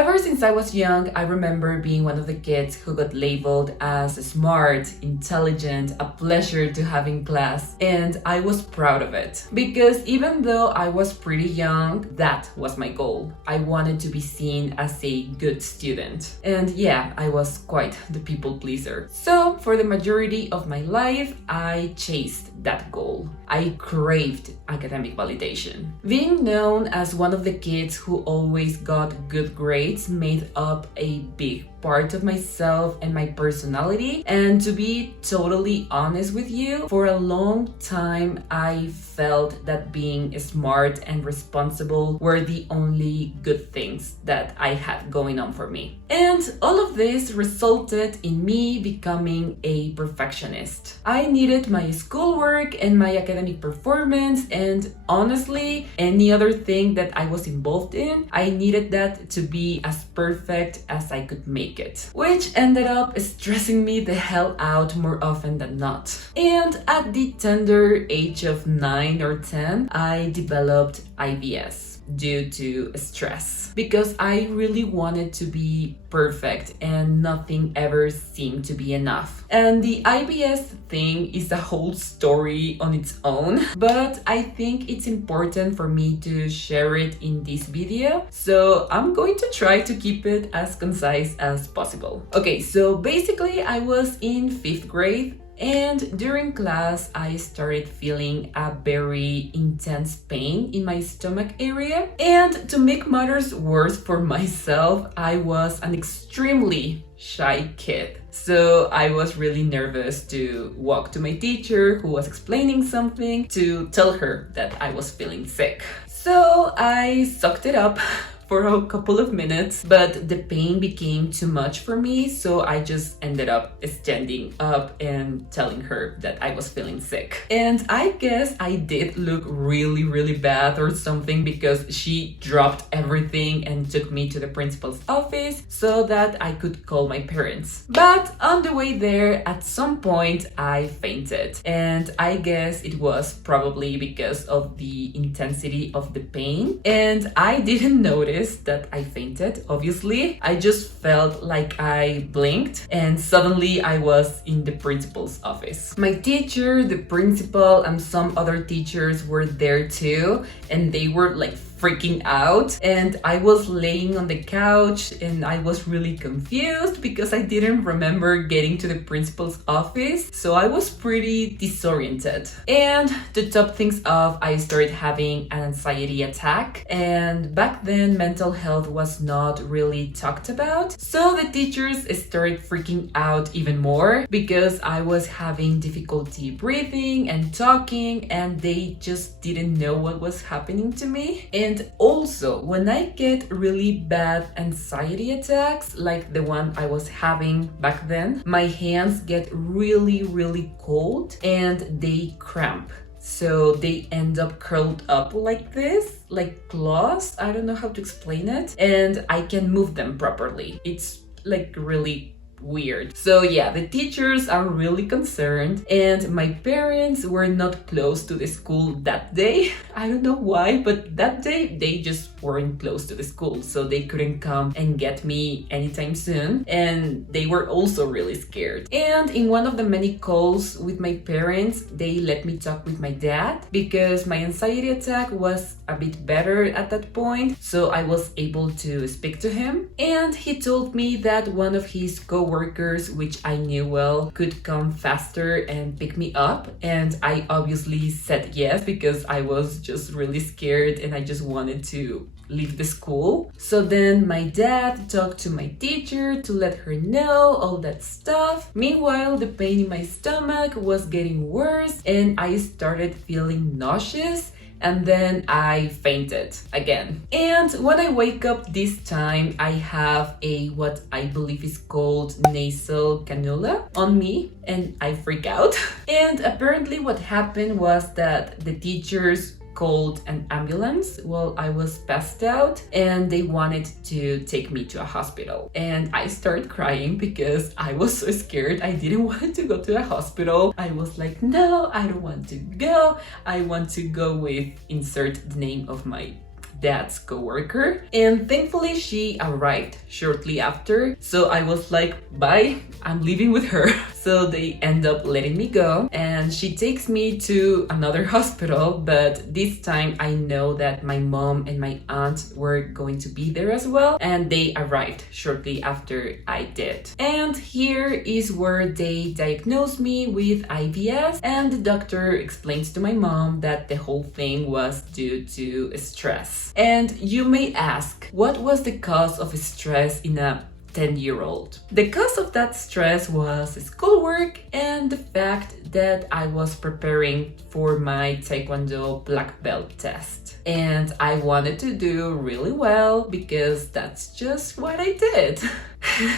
Ever since I was young, I remember being one of the kids who got labeled as smart, intelligent, a pleasure to have in class, and I was proud of it. Because even though I was pretty young, that was my goal. I wanted to be seen as a good student. And yeah, I was quite the people pleaser. So for the majority of my life, I chased that goal. I craved academic validation. Being known as one of the kids who always got good grades made up a big part of myself and my personality. And to be totally honest with you, for a long time I felt that being smart and responsible were the only good things that I had going on for me. And all of this resulted in me becoming a perfectionist. I needed my schoolwork and my academic performance, and honestly, any other thing that I was involved in, I needed that to be as perfect as I could make it, which ended up stressing me the hell out more often than not. And at the tender age of 9 or 10, I developed IBS due to stress because I really wanted to be perfect and nothing ever seemed to be enough. And the IBS thing is a whole story on its own, but I think it's important for me to share it in this video, so I'm going to try to keep it as concise as possible. Okay, so basically I was in 5th grade, and during class, I started feeling a very intense pain in my stomach area. And to make matters worse for myself, I was an extremely shy kid. So I was really nervous to walk to my teacher who was explaining something to tell her that I was feeling sick. So I sucked it up for a couple of minutes, but the pain became too much for me, so I just ended up standing up and telling her that I was feeling sick. And I guess I did look really bad or something, because she dropped everything and took me to the principal's office so that I could call my parents. But on the way there, at some point, I fainted. And I guess it was probably because of the intensity of the pain. And I didn't notice that I fainted, obviously. I just felt like I blinked and suddenly I was in the principal's office. My teacher, the principal, and some other teachers were there too, and they were like freaking out, and I was laying on the couch and I was really confused because I didn't remember getting to the principal's office, so I was pretty disoriented. And to top things off, I started having an anxiety attack, and back then mental health was not really talked about, so the teachers started freaking out even more because I was having difficulty breathing and talking, and they just didn't know what was happening to me. And also, when I get really bad anxiety attacks, like the one I was having back then, my hands get really cold and they cramp. So they end up curled up like this, like claws. I don't know how to explain it. And I can move them properly. It's like really weird. So yeah, the teachers are really concerned, and my parents were not close to the school that day. I don't know why, but that day they just weren't close to the school, so they couldn't come and get me anytime soon, and they were also really scared. And in one of the many calls with my parents, they let me talk with my dad because my anxiety attack was a bit better at that point, so I was able to speak to him, and he told me that one of his co-workers, which I knew well, could come faster and pick me up, and I obviously said yes because I was just really scared and I just wanted to leave the school. So then my dad talked to my teacher to let her know all that stuff. Meanwhile, the pain in my stomach was getting worse and I started feeling nauseous, and then I fainted again. And when I wake up this time, I have a what I believe is called nasal cannula on me, and I freak out. And apparently what happened was that the teachers called an ambulance while I was passed out, and they wanted to take me to a hospital. And I started crying because I was so scared. I didn't want to go to a hospital. I was like, no, I don't want to go. I want to go with insert the name of my dad's coworker, and thankfully she arrived shortly after. So I was like, bye, I'm leaving with her. So they end up letting me go, and she takes me to another hospital, but this time I know that my mom and my aunt were going to be there as well, and they arrived shortly after I did. And here is where they diagnosed me with IBS, and the doctor explains to my mom that the whole thing was due to stress. And you may ask, what was the cause of stress in a 10-year-old? The cause of that stress was schoolwork and the fact that I was preparing for my Taekwondo black belt test. And I wanted to do really well because that's just what I did.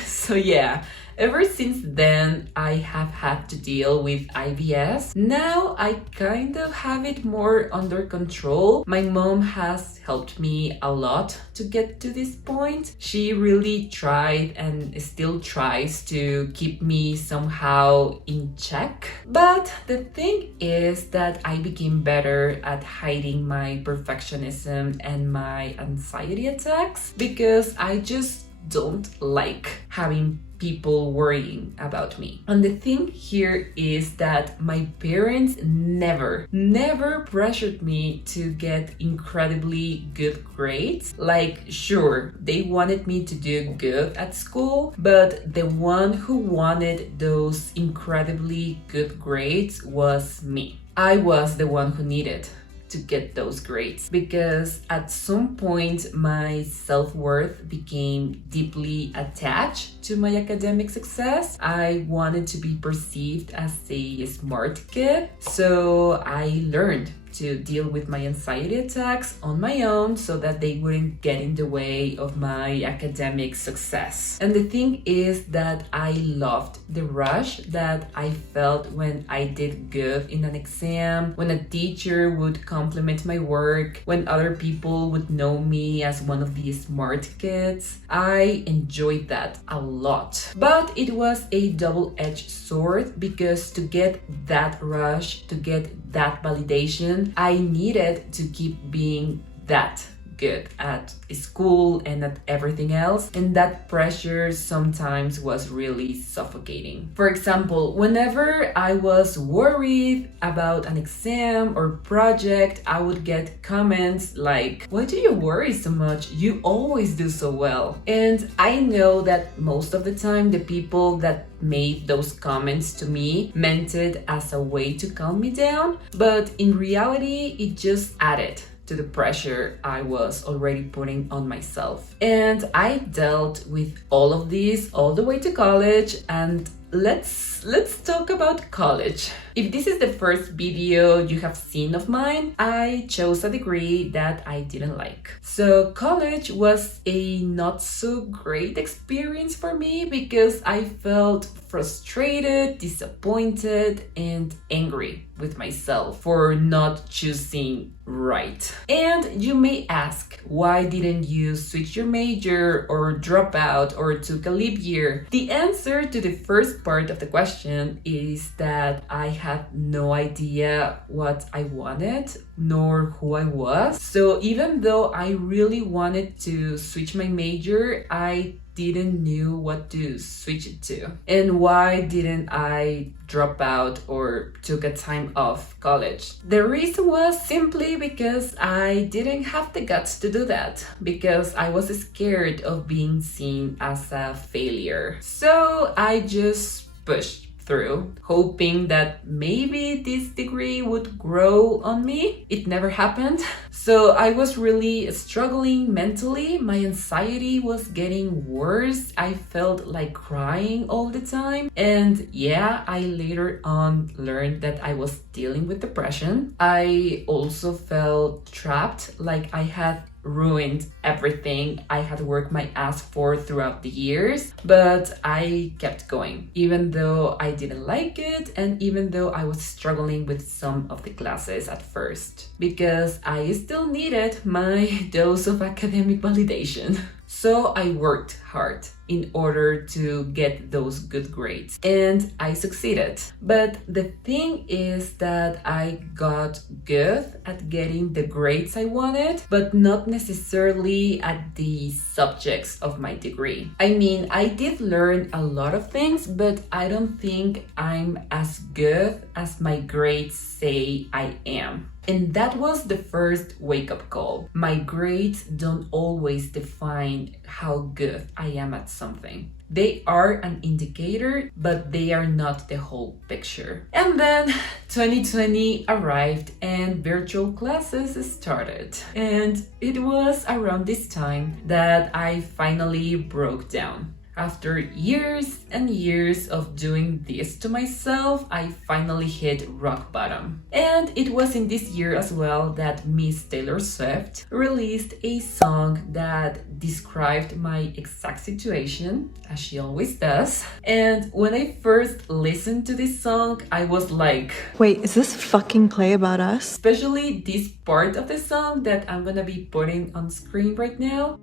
So yeah, ever since then, I have had to deal with IBS. Now I kind of have it more under control. My mom has helped me a lot to get to this point. She really tried and still tries to keep me somehow in check. But the thing is that I became better at hiding my perfectionism and my anxiety attacks because I just don't like having people worrying about me. And the thing here is that my parents never pressured me to get incredibly good grades. Like, sure, they wanted me to do good at school, but the one who wanted those incredibly good grades was me. I was the one who needed to get those grades because at some point my self-worth became deeply attached to my academic success. I wanted to be perceived as a smart kid, so I learned to deal with my anxiety attacks on my own so that they wouldn't get in the way of my academic success. And the thing is that I loved the rush that I felt when I did good in an exam, when a teacher would compliment my work, when other people would know me as one of the smart kids. I enjoyed that a lot. But it was a double-edged sword because to get that rush, to get that validation, I needed to keep being that good at school and at everything else, and that pressure sometimes was really suffocating. For example, whenever I was worried about an exam or project, I would get comments like, "Why do you worry so much? You always do so well." And I know that most of the time the people that made those comments to me meant it as a way to calm me down, but in reality it just added to the pressure I was already putting on myself. And I dealt with all of this all the way to college, and let's talk about college. If this is the first video you have seen of mine, I chose a degree that I didn't like. So college was a not so great experience for me because I felt frustrated, disappointed, and angry with myself for not choosing right. And you may ask, why didn't you switch your major or drop out or took a leap year? The answer to the first part of the question is that I had no idea what I wanted nor who I was. So even though I really wanted to switch my major, I didn't know what to switch it to. And why didn't I drop out or took a time off college? The reason was simply because I didn't have the guts to do that, because I was scared of being seen as a failure. So I just pushed through, hoping that maybe this degree would grow on me. It never happened. So I was really struggling mentally. My anxiety was getting worse. I felt like crying all the time. And yeah, I later on learned that I was dealing with depression. I also felt trapped, like I had ruined everything I had worked my ass for throughout the years, but I kept going, even though I didn't like it and even though I was struggling with some of the classes at first, because I still needed my dose of academic validation. So I worked hard in order to get those good grades, and I succeeded. But the thing is that I got good at getting the grades I wanted, but not necessarily at the subjects of my degree. I mean, I did learn a lot of things, but I don't think I'm as good as my grades say I am. And that was the first wake-up call. My grades don't always define how good I am at something. They are an indicator, but they are not the whole picture. And then 2020 arrived and virtual classes started. And it was around this time that I finally broke down. After years and years of doing this to myself, I finally hit rock bottom. And it was in this year as well that Miss Taylor Swift released a song that described my exact situation, as she always does. And when I first listened to this song, I was like, wait, is this fucking play about us? Especially this part of the song that I'm gonna be putting on screen right now.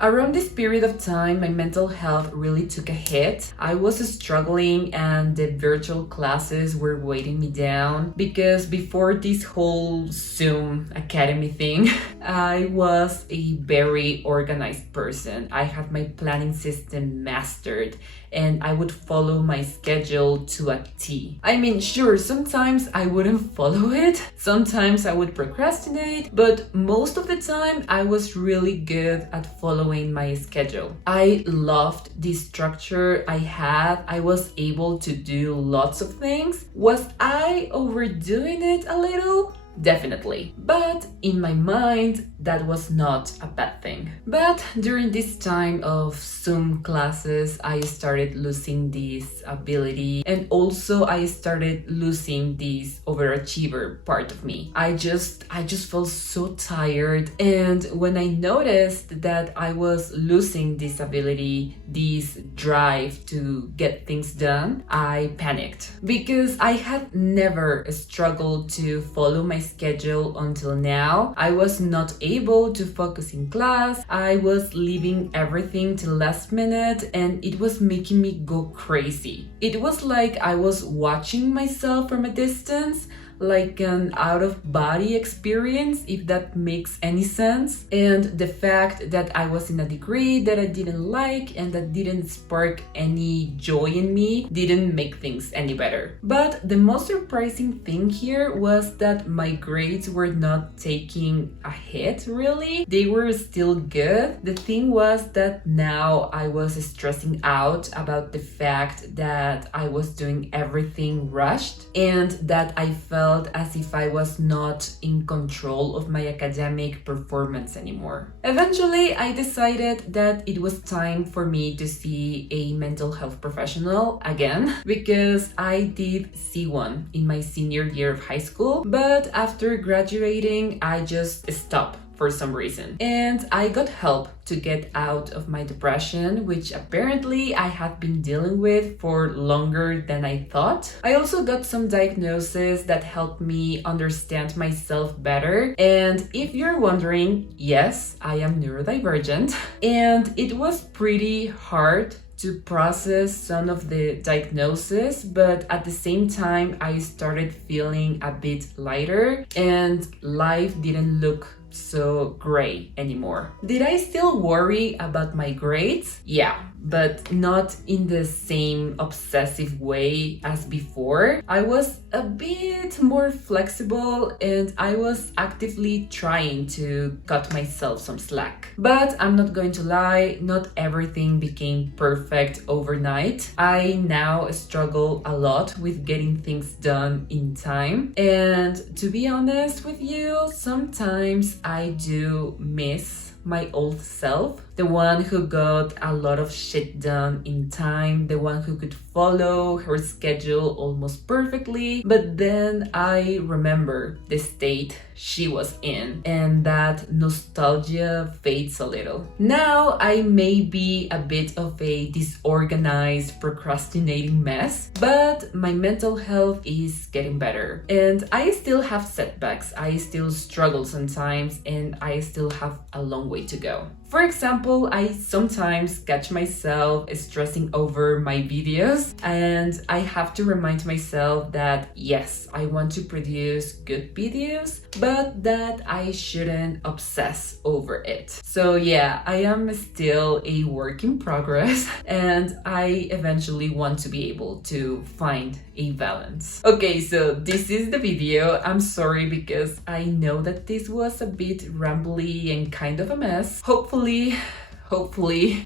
Around this period of time, my mental health really took a hit. I was struggling and the virtual classes were weighing me down because before this whole Zoom Academy thing, I was a very organized person. I had my planning system mastered and I would follow my schedule to a T. I mean, sure, sometimes I wouldn't follow it, sometimes I would procrastinate, but most of the time I was really good at following my schedule. I loved the structure I had. I was able to do lots of things. Was I overdoing it a little? Definitely. But in my mind, that was not a bad thing. But during this time of Zoom classes, I started losing this ability, and also I started losing this overachiever part of me. I just felt so tired, and when I noticed that I was losing this ability, this drive to get things done, I panicked because I had never struggled to follow my schedule until now. I was not able to focus in class. I was leaving everything till last minute, and it was making me go crazy. It was like I was watching myself from a distance, like an out-of-body experience, if that makes any sense. And the fact that I was in a degree that I didn't like and that didn't spark any joy in me didn't make things any better. But the most surprising thing here was that my grades were not taking a hit, really. They were still good. The thing was that now I was stressing out about the fact that I was doing everything rushed and that I felt as if I was not in control of my academic performance anymore. Eventually, I decided that it was time for me to see a mental health professional again, because I did see one in my senior year of high school, but after graduating, I just stopped for some reason. And I got help to get out of my depression, which apparently I had been dealing with for longer than I thought. I also got some diagnoses that helped me understand myself better. And if you're wondering, yes, I am neurodivergent. And it was pretty hard to process some of the diagnosis, but at the same time, I started feeling a bit lighter and life didn't look so gray anymore. Did I still worry about my grades? Yeah, but not in the same obsessive way as before. I was a bit more flexible and I was actively trying to cut myself some slack. But I'm not going to lie, not everything became perfect overnight. I now struggle a lot with getting things done in time. And to be honest with you, sometimes I do miss my old self, the one who got a lot of shit done in time, the one who could follow her schedule almost perfectly. But then I remember the state she was in, and that nostalgia fades a little. Now I may be a bit of a disorganized, procrastinating mess, but my mental health is getting better. And I still have setbacks, I still struggle sometimes, and I still have a long way to go. For example, I sometimes catch myself stressing over my videos, and I have to remind myself that yes, I want to produce good videos, but that I shouldn't obsess over it. So yeah, I am still a work in progress, and I eventually want to be able to find a balance. Okay, so this is the video. I'm sorry because I know that this was a bit rambly and kind of a mess. Hopefully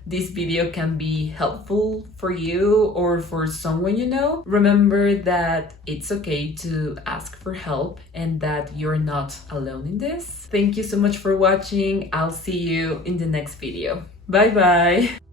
this video can be helpful for you or for someone you know. Remember that it's okay to ask for help and that you're not alone in this. Thank you so much for watching. I'll see you in the next video. Bye bye.